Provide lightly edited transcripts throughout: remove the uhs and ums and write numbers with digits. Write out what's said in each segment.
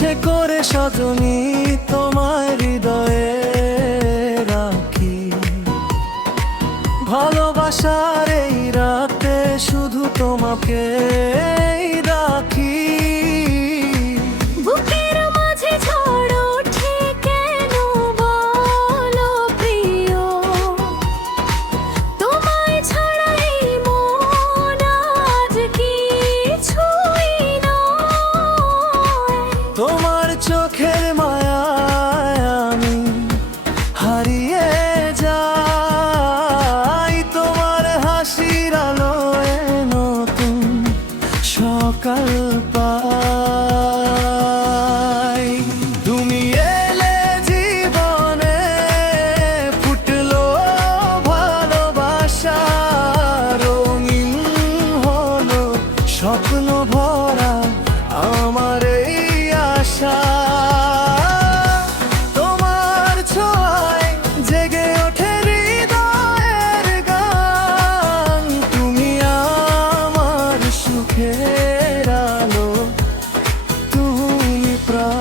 ইচ্ছে করে সজনী তোমায় হৃদয়ে রাখি, ভালোবাসার এই রাতে শুধু তোমাকে রাখি। বুকের মাঝে ঝড় ওঠে কেন বলো প্রিয়, তোমায় ছাড়া এই মন আজ কিছুই নয়। তোমার চোখের মায়ায় আমি হারিয়ে যাই, তোমার হাসির আলোয় নতুন সকাল পাই। তুমি এলে জীবনে ফুটলো ভালোবাসা, রঙিন হলো স্বপ্ন ভরা আমার এই আশা। তোমার ছোঁয়ায় জেগে ওঠে হৃদয়ের গান, তুমি আমার সুখের আলো, তুমি প্রাণ।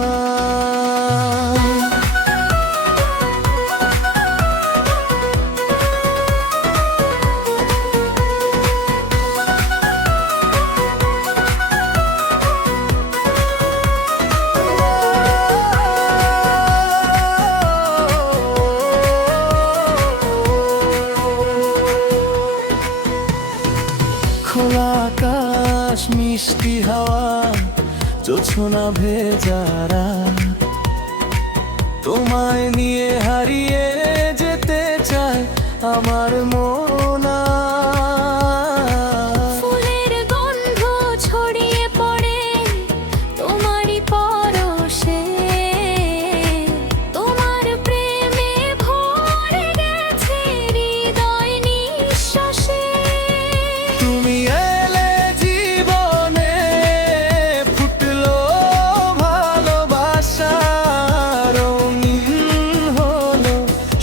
খোলা আকাশ, মিষ্টি হাওয়া, জোছনা ভেজা রাত, তোমায় নিয়ে হারিয়ে যেতে চায় আমার মন আজ। ফুলের গন্ধ ছড়িয়ে পড়ে তোমারই পরশে, তোমার প্রেমে ভরে গেছে হৃদয় নিঃশ্বাসে। তুমি এলে জীবনে ফুটলো ভালোবাসা, রঙিন হলো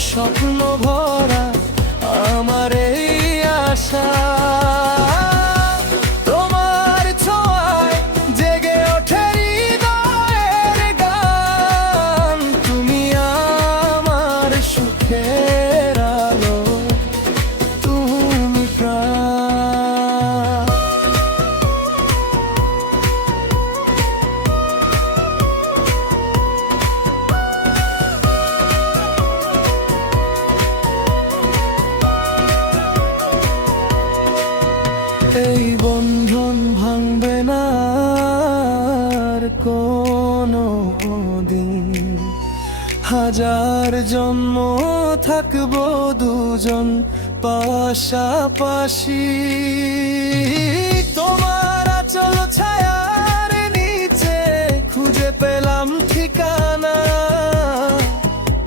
স্বপ্ন ভরা আমার এই আশা। তোমার ছোঁয়ায় জেগে ওঠে হৃদয়ের গান, তুমি আমার সুখের আলো, তুমি প্রাণ। এই বন্ধন ভাঙবে না আর কোনো দিন, হাজার জন্ম থাকবো দুজন পাশাপাশি। তোমার আঁচল ছায়ার নিচে খুঁজে পেলাম ঠিকানা,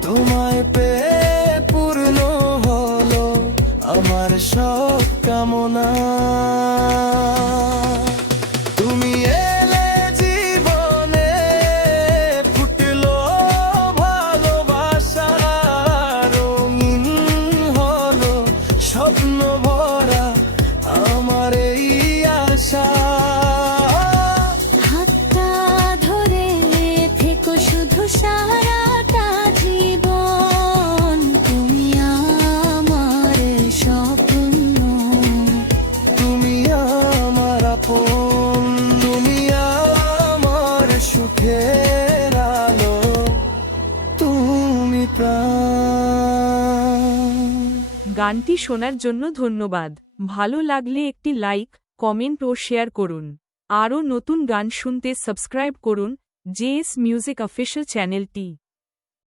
তোমায় পেয়ে পূর্ণ হলো আমার সব কামনা। তুমি এলে জীবনে ফুটলো ভালোবাসা, রঙিন হলো স্বপ্ন ভরা আমার এই আশা। হাতটা ধরে থেকো শুধু সারাটা জীবন, তুমি আমার স্বপ্ন, তুমি আমার আপন, তুমি আমার সুখের আলো, তুমি প্রাণ। গানটি শোনার জন্য ধন্যবাদ। ভালো লাগলে একটি লাইক, কমেন্ট ও শেয়ার করুন। আরও নতুন গান শুনতে সাবস্ক্রাইব করুন জেএস মিউজিক অফিসিয়াল চ্যানেলটি।